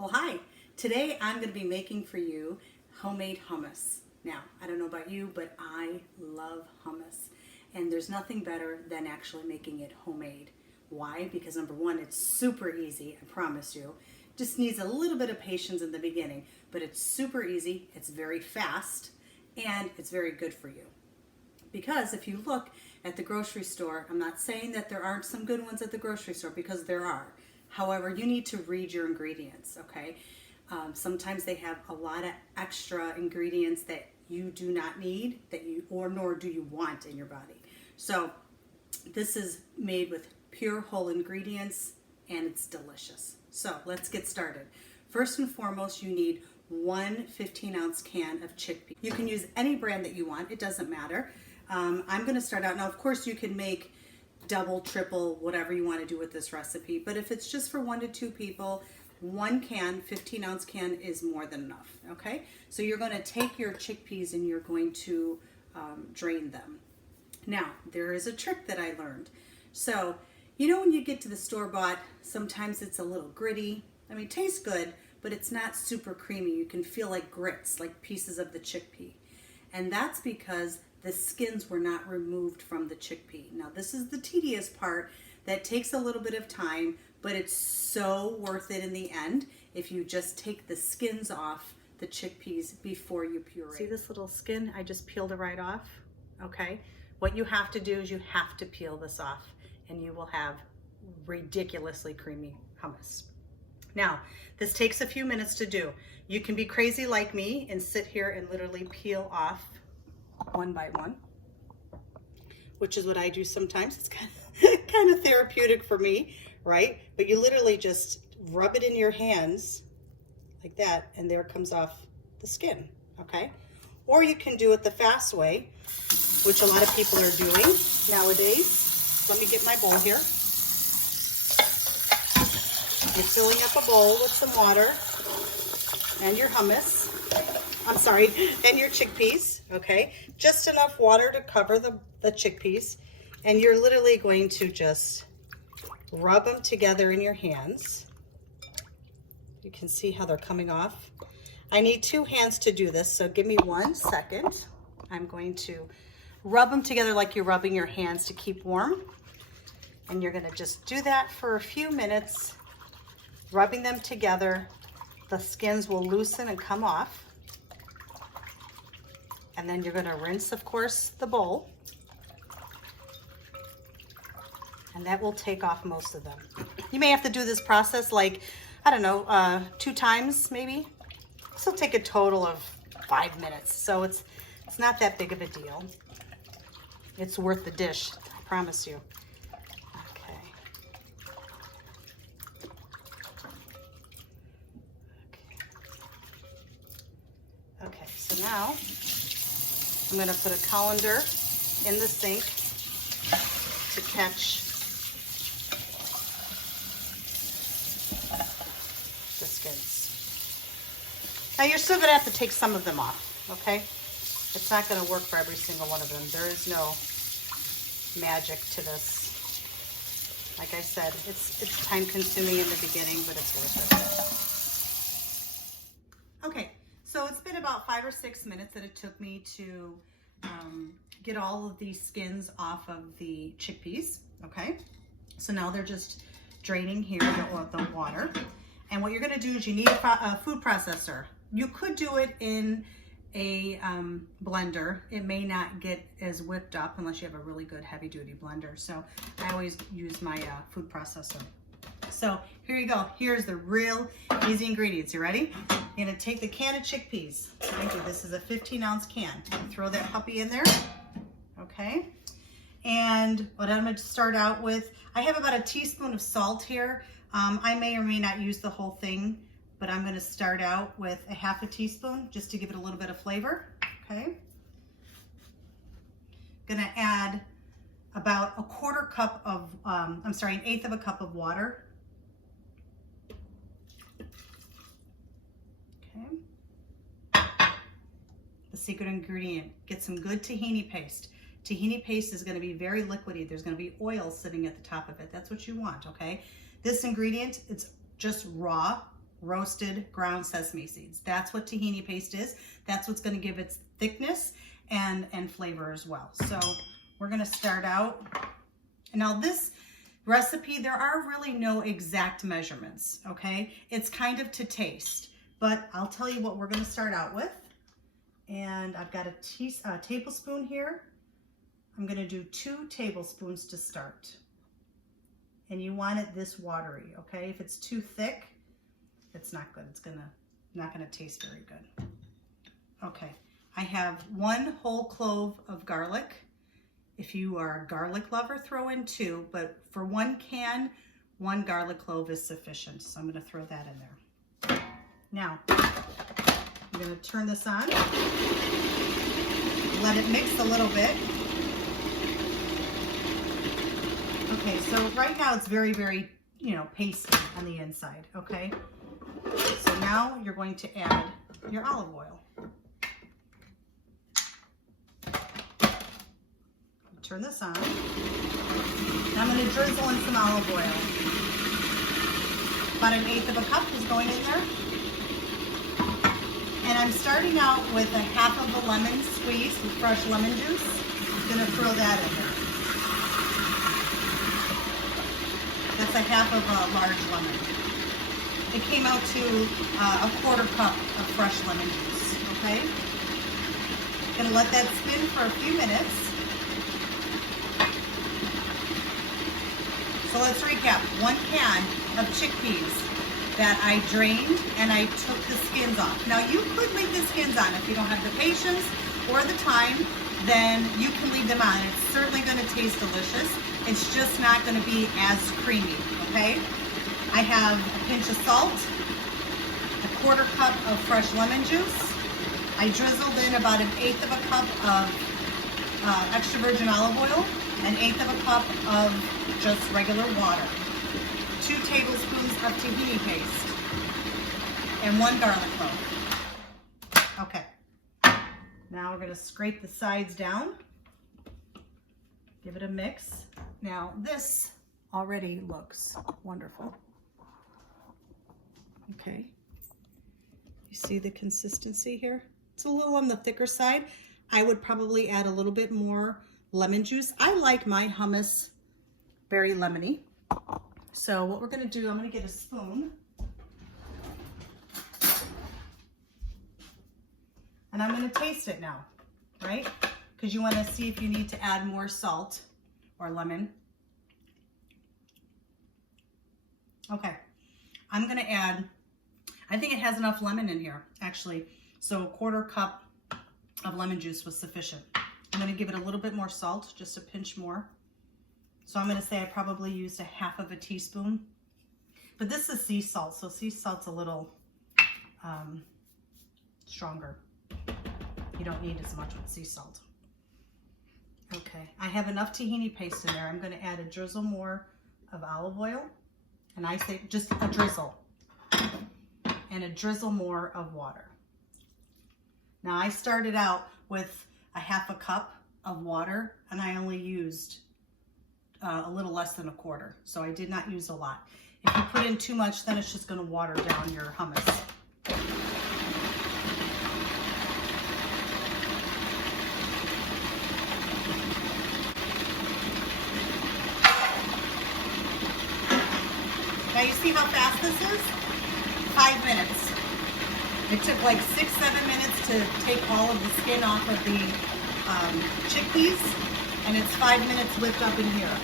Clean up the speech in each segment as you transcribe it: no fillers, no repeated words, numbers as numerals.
Well, hi. Today I'm going to be making for you homemade hummus. Now, I don't know about you, but I love hummus. And there's nothing better than actually making it homemade. Why? Because number one, it's super easy, I promise you. Just needs a little bit of patience in the beginning, but it's super easy, it's very fast, and it's very good for you. Because if you look at the grocery store, I'm not saying that there aren't some good ones at the grocery store, because there are. However, you need to read your ingredients, okay? Sometimes they have a lot of extra ingredients that you do not need, nor do you want in your body. So this is made with pure whole ingredients, and it's delicious. So let's get started. First and foremost, you need one 15-ounce can of chickpeas. You can use any brand that you want, it doesn't matter. I'm going to start out, now of course you can make double, triple, whatever you want to do with this recipe, but if it's just for 1 to 2 people, one can, 15-ounce can is more than enough, okay? So you're going to take your chickpeas and you're going to drain them. Now, there is a trick that I learned. So, you know when you get to the store-bought, sometimes it's a little gritty. I mean, it tastes good, but it's not super creamy. You can feel like grits, like pieces of the chickpea. And that's because the skins were not removed from the chickpea. Now, this is the tedious part that takes a little bit of time, but it's so worth it in the end if you just take the skins off the chickpeas before you puree. See this little skin? I just peeled it right off, okay? What you have to do is you have to peel this off, and you will have ridiculously creamy hummus. Now, this takes a few minutes to do. You can be crazy like me and sit here and literally peel off one by one, which is what I do sometimes. It's kind of therapeutic for me, right? But you literally just rub it in your hands like that, and there comes off the skin, okay? Or you can do it the fast way, which a lot of people are doing nowadays. Let me get my bowl here. You're filling up a bowl with some water and your hummus. And your chickpeas, okay? Just enough water to cover the chickpeas. And you're literally going to just rub them together in your hands. You can see how they're coming off. I need 2 hands to do this, so give me 1 second. I'm going to rub them together like you're rubbing your hands to keep warm. And you're gonna just do that for a few minutes, rubbing them together. The skins will loosen and come off. And then you're gonna rinse, of course, the bowl. And that will take off most of them. You may have to do this process like, I don't know, 2 times maybe. This will take a total of 5 minutes. So it's not that big of a deal. It's worth the dish, I promise you. Okay. Okay, so now I'm going to put a colander in the sink to catch the skins. Now you're still going to have to take some of them off, okay? It's not going to work for every single one of them. There is no magic to this. Like I said, it's time consuming in the beginning, but it's worth it. Okay. So it's been about 5 or 6 minutes that it took me to get all of these skins off of the chickpeas, okay? So now they're just draining here, the water. And what you're gonna do is you need a food processor. You could do it in a blender. It may not get as whipped up unless you have a really good heavy duty blender. So I always use my food processor. So here you go. Here's the real easy ingredients. You ready? You're gonna take the can of chickpeas. Mind you, this is a 15-ounce can. Throw that puppy in there, okay? And what I'm gonna start out with, I have about a teaspoon of salt here. I may or may not use the whole thing, but I'm gonna start out with a ½ a teaspoon just to give it a little bit of flavor, okay? Gonna add about a 1/4 cup of, an 1/8 of a cup of water. The secret ingredient, get some good tahini paste. Tahini paste is going to be very liquidy. There's going to be oil sitting at the top of it. That's what you want, okay? This ingredient, it's just raw roasted ground sesame seeds. That's what tahini paste is. That's what's going to give its thickness and flavor as well. So we're going to start out. Now this recipe, there are really no exact measurements, okay? It's kind of to taste, but I'll tell you what we're going to start out with. And I've got a tablespoon here. I'm going to do 2 tablespoons to start. And you want it this watery, okay? If it's too thick, it's not good. It's not gonna taste very good. Okay, I have 1 whole clove of garlic. If you are a garlic lover, throw in 2, but for 1 can, 1 garlic clove is sufficient. So I'm gonna throw that in there. Now, I'm gonna turn this on, let it mix a little bit. Okay, so right now it's very, very, pasty on the inside, okay? So now you're going to add your olive oil. Turn this on. Now I'm going to drizzle in some olive oil. About 1/8 of a cup is going in there. And I'm starting out with 1/2 of a lemon squeezed with fresh lemon juice. I'm going to throw that in there. That's 1/2 of a large lemon. It came out to a 1/4 cup of fresh lemon juice, okay? Gonna let that spin for a few minutes. So let's recap. 1 can of chickpeas that I drained and I took the skins off. Now you could leave the skins on if you don't have the patience or the time, then you can leave them on. It's certainly gonna taste delicious. It's just not gonna be as creamy, okay? I have a pinch of salt, 1/4 cup of fresh lemon juice. I drizzled in about 1/8 of a cup of extra virgin olive oil, 1/8 of a cup of just regular water, 2 tablespoons of tahini paste, and 1 garlic clove. Okay, now we're gonna scrape the sides down, give it a mix. Now this already looks wonderful. Okay, you see the consistency here? It's a little on the thicker side. I would probably add a little bit more lemon juice. I like my hummus very lemony. So what we're gonna do, I'm gonna get a spoon. And I'm gonna taste it now, right? Because you wanna see if you need to add more salt or lemon. Okay, I'm gonna add, I think it has enough lemon in here, actually. So 1/4 cup of lemon juice was sufficient. I'm gonna give it a little bit more salt, just a pinch more. So I'm gonna say I probably used 1/2 of a teaspoon. But this is sea salt, so sea salt's a little stronger. You don't need as much with sea salt. Okay, I have enough tahini paste in there. I'm gonna add a drizzle more of olive oil. And I say just a drizzle. And a drizzle more of water. Now I started out with 1/2 a cup of water and I only used a little less than 1/4. So I did not use a lot. If you put in too much, then it's just gonna water down your hummus. Now you see how fast this is? 5 minutes. It took like 6-7 minutes to take all of the skin off of the chickpeas, and it's 5 minutes whipped up in here.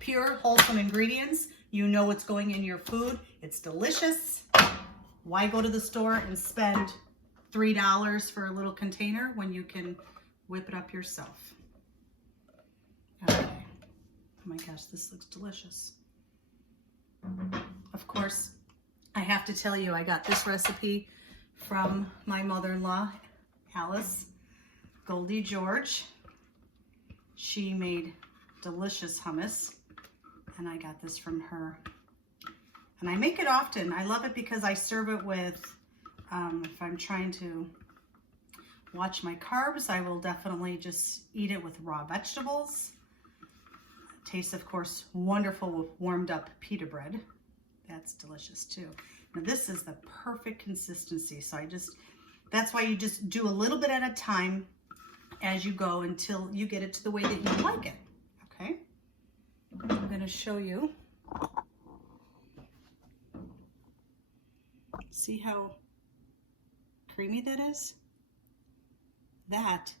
Pure, wholesome ingredients. You know what's going in your food. It's delicious. Why go to the store and spend $3 for a little container when you can whip it up yourself? Okay. Oh my gosh, this looks delicious. Of course, I have to tell you, I got this recipe from my mother-in-law, Alice, Goldie George. She made delicious hummus, and I got this from her. And I make it often. I love it because I serve it with, if I'm trying to watch my carbs, I will definitely just eat it with raw vegetables. Tastes, of course, wonderful with warmed up pita bread. That's delicious too. Now this is the perfect consistency. So that's why you just do a little bit at a time as you go until you get it to the way that you like it. Okay. I'm going to show you. See how creamy that is? That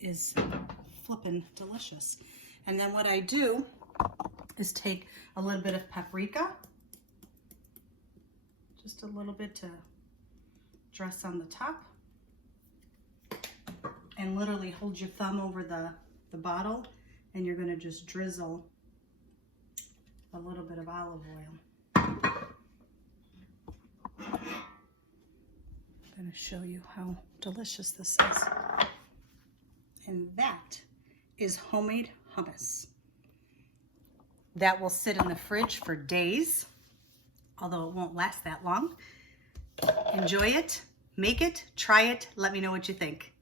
is flippin' delicious. And then what I do is take a little bit of paprika, just a little bit to dress on the top, and literally hold your thumb over the bottle, and you're going to just drizzle a little bit of olive oil. I'm going to show you how delicious this is. And that is homemade hummus. That will sit in the fridge for days, although it won't last that long. Enjoy it, make it, try it, let me know what you think.